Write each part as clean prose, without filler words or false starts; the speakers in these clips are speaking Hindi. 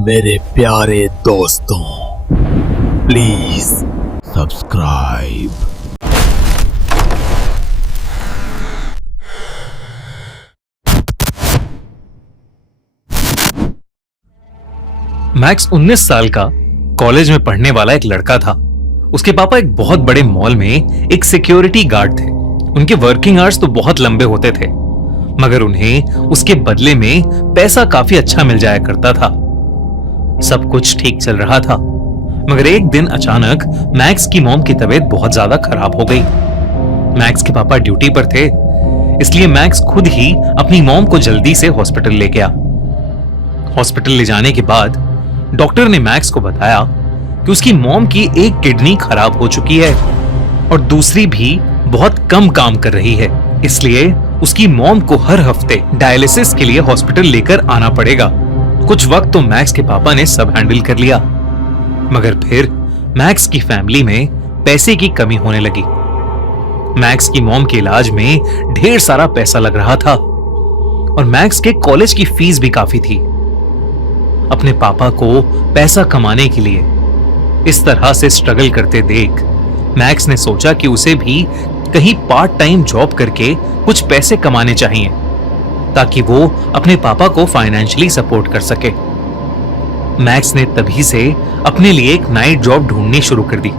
मेरे प्यारे दोस्तों, प्लीज सब्सक्राइब। मैक्स 19 साल का कॉलेज में पढ़ने वाला एक लड़का था। उसके पापा एक बहुत बड़े मॉल में एक सिक्योरिटी गार्ड थे। उनके वर्किंग आवर्स तो बहुत लंबे होते थे, मगर उन्हें उसके बदले में पैसा काफी अच्छा मिल जाया करता था। सब कुछ ठीक चल रहा था, मगर एक दिन अचानक मैक्स की मॉम की तबीयत बहुत ज्यादा खराब हो गई। मैक्स के पापा ड्यूटी पर थे, इसलिए मैक्स खुद ही अपनी मॉम को जल्दी से हॉस्पिटल ले गया। हॉस्पिटल ले जाने के बाद डॉक्टर ने मैक्स को बताया कि उसकी मॉम की एक किडनी खराब हो चुकी है और दूसरी भी बहुत कम काम कर रही है, इसलिए उसकी मॉम को हर हफ्ते डायलिसिस के लिए हॉस्पिटल लेकर आना पड़ेगा। कुछ वक्त तो मैक्स के पापा ने सब हैंडल कर लिया, मगर फिर मैक्स की फैमिली में पैसे की कमी होने लगी। मैक्स की मॉम के इलाज में ढेर सारा पैसा लग रहा था और मैक्स के कॉलेज की फीस भी काफी थी। अपने पापा को पैसा कमाने के लिए इस तरह से स्ट्रगल करते देख मैक्स ने सोचा कि उसे भी कहीं पार्ट टाइम जॉब करके कुछ पैसे कमाने चाहिए, ताकि वो अपने पापा को फाइनेंशियली सपोर्ट कर सके। मैक्स ने तभी से अपने लिए एक नाइट जॉब ढूंढनी शुरू कर दी।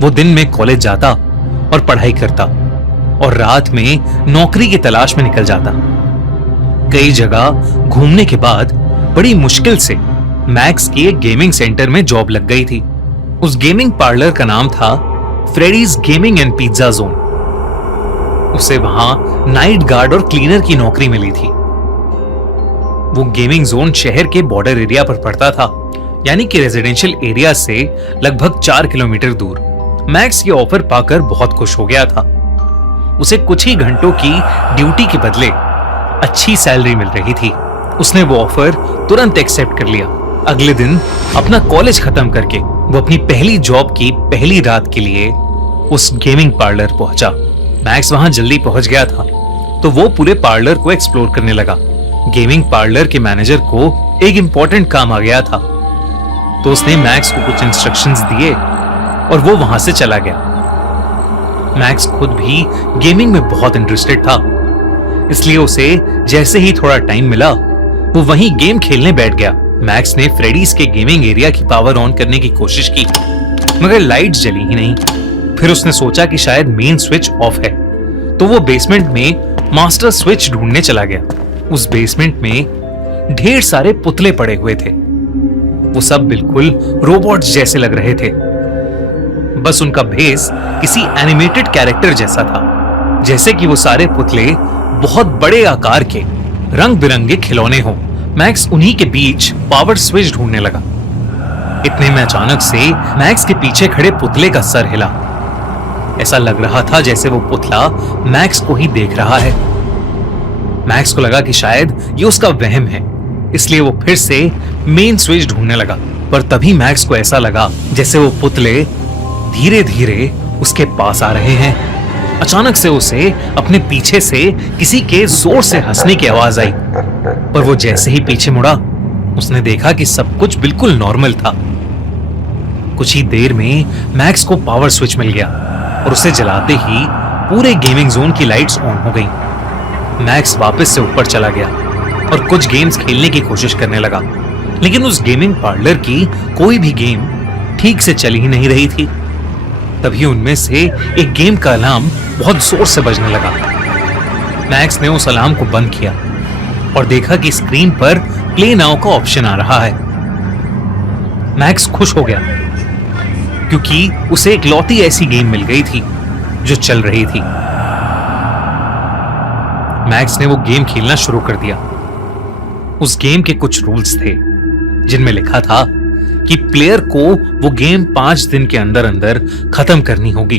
वो दिन में कॉलेज जाता और पढ़ाई करता और रात में नौकरी की तलाश में निकल जाता। कई जगह घूमने के बाद बड़ी मुश्किल से मैक्स की एक गेमिंग सेंटर में जॉब लग गई थी। उस गेमिंग पार्लर का नाम था Freddy's gaming and pizza zone. उसे वहां नाइट गार्ड और क्लीनर की नौकरी मिली थी। वो गेमिंग जोन शहर के बॉर्डर एरिया पर पड़ता था, यानी कि रेजिडेंशियल एरिया से लगभग 4 किलोमीटर दूर। मैक्स ये ऑफर पाकर बहुत खुश हो गया था। उसे कुछ ही घंटों की ड्यूटी के बदले अच्छी सैलरी मिल रही थी। उसने वो ऑफर तुरंत एक्सेप्ट कर लिया। अगले दिन अपना कॉलेज खत्म करके वो अपनी पहली जॉब की पहली रात के लिए उस गेमिंग पार्लर पहुंचा। मैक्स वहां जल्दी पहुंच गया था, तो वो पूरे पार्लर को एक्सप्लोर करने लगा। गेमिंग पार्लर के मैनेजर को एक इंपॉर्टेंट काम आ गया था, तो उसने मैक्स को कुछ इंस्ट्रक्शंस दिए और वो वहां से चला गया। मैक्स खुद भी गेमिंग में बहुत इंटरेस्टेड था, इसलिए उसे जैसे ही थोड़ा टाइम मिला वो वहीं गेम खेलने बैठ गया। मैक्स ने फ्रेडीज के गेमिंग एरिया की पावर ऑन करने की कोशिश की, मगर लाइट्स जली ही नहीं। फिर उसने सोचा कि शायद मेन स्विच ऑफ है, तो वो बेसमेंट में मास्टर स्विच ढूंढने चला गया। उस बेसमेंट में ढेर सारे पुतले पड़े हुए थे। वो सब बिल्कुल रोबोट्स जैसे लग रहे थे, बस उनका भेस किसी एनिमेटेड कैरेक्टर जैसा था, जैसे कि वो सारे पुतले बहुत बड़े आकार के रंग बिरंगे खिलौने हों। मैक्स उन्हीं के बीच पावर स्विच ढूंढने लगा। इतने में अचानक से मैक्स के पीछे खड़े पुतले का सर हिला। ऐसा लग रहा था जैसे वो पुतला मैक्स को ही देख रहा है। मैक्स को लगा कि शायद ये उसका वहम है, इसलिए वो फिर से मेन स्विच ढूंढने लगा। पर तभी मैक्स को ऐसा लगा जैसे वो पुतले धीरे धीरे उसके पास आ रहे हैं। अचानक से उसे अपने पीछे से किसी के जोर से हंसने की आवाज आई, पर वो जैसे ही पीछे मुड़ा उसने देखा कि सब कुछ बिल्कुल नॉर्मल था। कुछ ही देर में मैक्स को पावर स्विच मिल गया और उसे जलाते ही पूरे गेमिंग जोन की लाइट्स ऑन हो गई। मैक्स वापस से ऊपर चला गया और कुछ गेम्स खेलने की कोशिश करने लगा, लेकिन उस गेमिंग पार्लर की कोई भी गेम ठीक से चल ही नहीं रही थी। तभी उनमें से एक गेम का अलार्म बहुत जोर से बजने लगा। मैक्स ने उस अलार्म को बंद किया और देखा कि स्क्रीन पर प्ले नाउ का ऑप्शन आ रहा है। मैक्स खुश हो गया, क्योंकि उसे एक लौती ऐसी गेम मिल गई थी जो चल रही थी। मैक्स ने वो गेम खेलना शुरू कर दिया। उस गेम के कुछ रूल्स थे, जिनमें लिखा था कि प्लेयर को वो गेम 5 दिन के अंदर अंदर खत्म करनी होगी,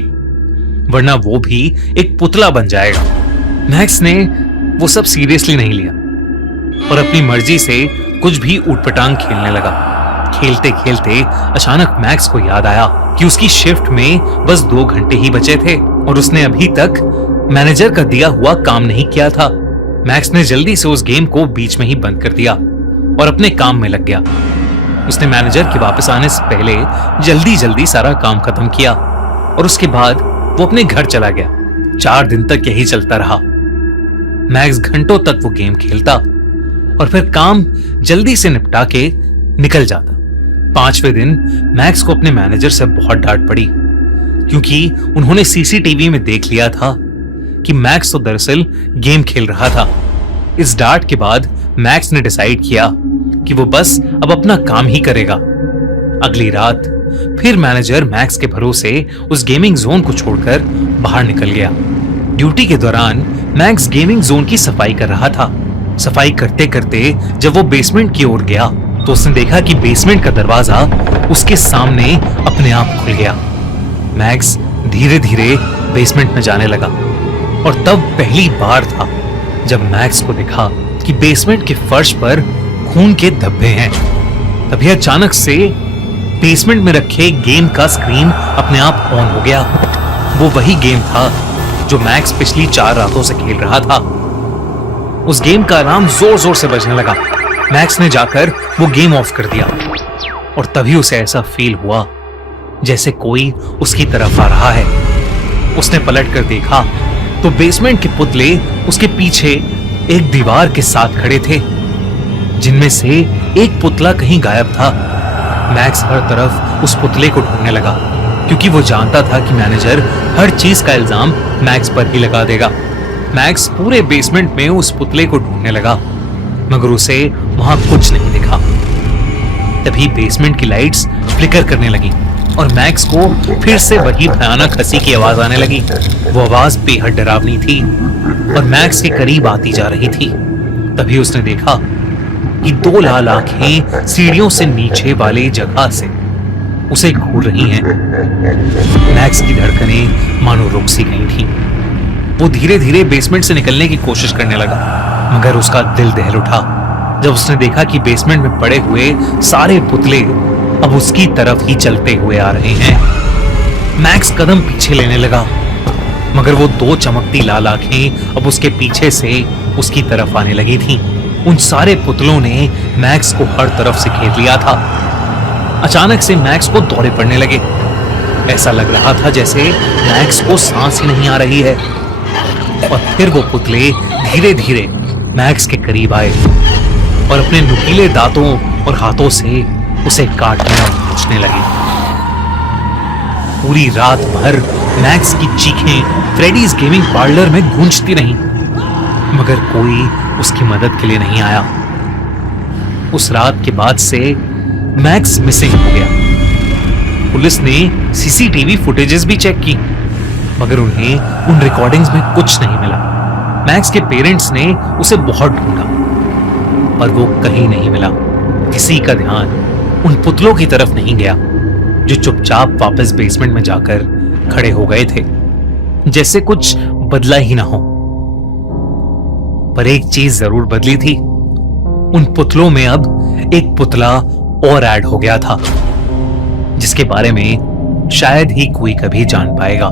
वरना वो भी एक पुतला बन जाएगा। मैक्स ने वो सब सीरियसली नहीं लिया और अपनी मर्जी से कुछ भी ऊटपटांग खेलने लगा। खेलते खेलते अचानक मैक्स को याद आया कि उसकी शिफ्ट में बस 2 घंटे ही बचे थे और उसने अभी तक मैनेजर का दिया हुआ काम नहीं किया था। मैक्स ने जल्दी से उस गेम को बीच में ही बंद कर दिया और अपने काम में लग गया। उसने मैनेजर के वापस आने से पहले जल्दी जल्दी सारा काम खत्म किया और उसके बाद वो अपने घर चला गया। 4 दिन तक यही चलता रहा। मैक्स घंटों तक वो गेम खेलता और फिर काम जल्दी से निपटा के निकल जाता। 5वें दिन मैक्स को अपने मैनेजर से बहुत डांट पड़ी, क्योंकि उन्होंने सीसीटीवी में देख लिया था कि मैक्स तो दरअसल गेम खेल रहा था। इस डांट के बाद मैक्स ने डिसाइड किया कि वो बस अब अपना काम ही करेगा। अगली रात फिर मैनेजर मैक्स के भरोसे उस गेमिंग जोन को छोड़कर बाहर निकल गया। ड्यूटी के दौरान मैक्स गेमिंग जोन की सफाई कर रहा था। सफाई करते करते जब वो बेसमेंट की ओर गया तो उसने देखा कि बेसमेंट का दरवाजा उसके सामने अपने आप खुल गया। मैक्स धीरे धीरे बेसमेंट में जाने लगा और तब पहली बार था जब मैक्स को देखा कि बेसमेंट के फर्श पर खून के धब्बे हैं। तभी अचानक से बेसमेंट में रखे गेम का स्क्रीन अपने आप ऑन हो गया। वो वही गेम था जो मैक्स पिछली 4 रातों से खेल रहा था। उस गेम का अलार्म जोर जोर से बजने लगा। मैक्स ने जाकर वो गेम ऑफ कर दिया और तभी उसे ऐसा फील हुआ जैसे कोई उसकी तरफ आ रहा है। उसने पलट कर देखा तो बेसमेंट के पुतले उसके पीछे एक दीवार के साथ खड़े थे, जिनमें से एक पुतला कहीं गायब था। मैक्स हर तरफ उस पुतले को ढूंढने लगा, क्योंकि वो जानता था कि मैनेजर हर चीज का इल्जाम मैक्स पर ही लगा देगा। मैक्स पूरे बेसमेंट में उस पुतले को ढूंढने लगा, मगर उसे वहां कुछ नहीं दिखा। तभी बेसमेंट की लाइट्स फ्लिकर करने लगी और मैक्स को फिर से वही भयानक हंसी की आवाज आने लगी। वो आवाज बेहद डरावनी थी और मैक्स के करीब आती जा रही थी। तभी उसने देखा कि 2 लाल आंखें सीढ़ियों से नीचे वाले जगह से उसे घूर रही हैं। मैक्स की धड़कनें मानो रुक सी गई थी। वो धीरे धीरे बेसमेंट से निकलने की कोशिश करने लगा, मगर उसका दिल दहल उठा जब उसने देखा कि बेसमेंट में पड़े हुए सारे पुतले अब उसकी तरफ ही चलते हुए आ रहे हैं। मैक्स कदम पीछे लेने लगा, मगर वो 2 चमकती लाल आंखें अब उसके पीछे से उसकी तरफ आने लगी थीं। उन सारे पुतलों ने मैक्स को हर तरफ से घेर लिया था। अचानक से मैक्स को दौरे पड़ने लगे। ऐसा लग रहा था जैसे मैक्स को सांस ही नहीं आ रही है। और फिर वो पुतले धीरे धीरे मैक्स के करीब आए और अपने नुकीले दांतों और हाथों से उसे काटने और नोचने लगे। पूरी रात भर मैक्स की चीखें फ्रेडीज गेमिंग पार्लर में गूंजती रहीं, मगर कोई उसकी मदद के लिए नहीं आया। उस रात के बाद से मैक्स मिसिंग हो गया। पुलिस ने सीसीटीवी फुटेजेस भी चेक की, मगर उन्हें उन रिकॉर्डिंग्स में कुछ नहीं मिला। मैक्स के पेरेंट्स ने उसे बहुत ढूंढा, पर वो कहीं नहीं मिला। किसी का ध्यान उन पुतलों की तरफ नहीं गया, जो चुपचाप वापस बेसमेंट में जाकर खड़े हो गए थे, जैसे कुछ बदला ही ना हो। पर एक चीज जरूर बदली थी। उन पुतलों में अब एक पुतला और ऐड हो गया था, जिसके बारे में शायद ही कोई कभी जान पाएगा।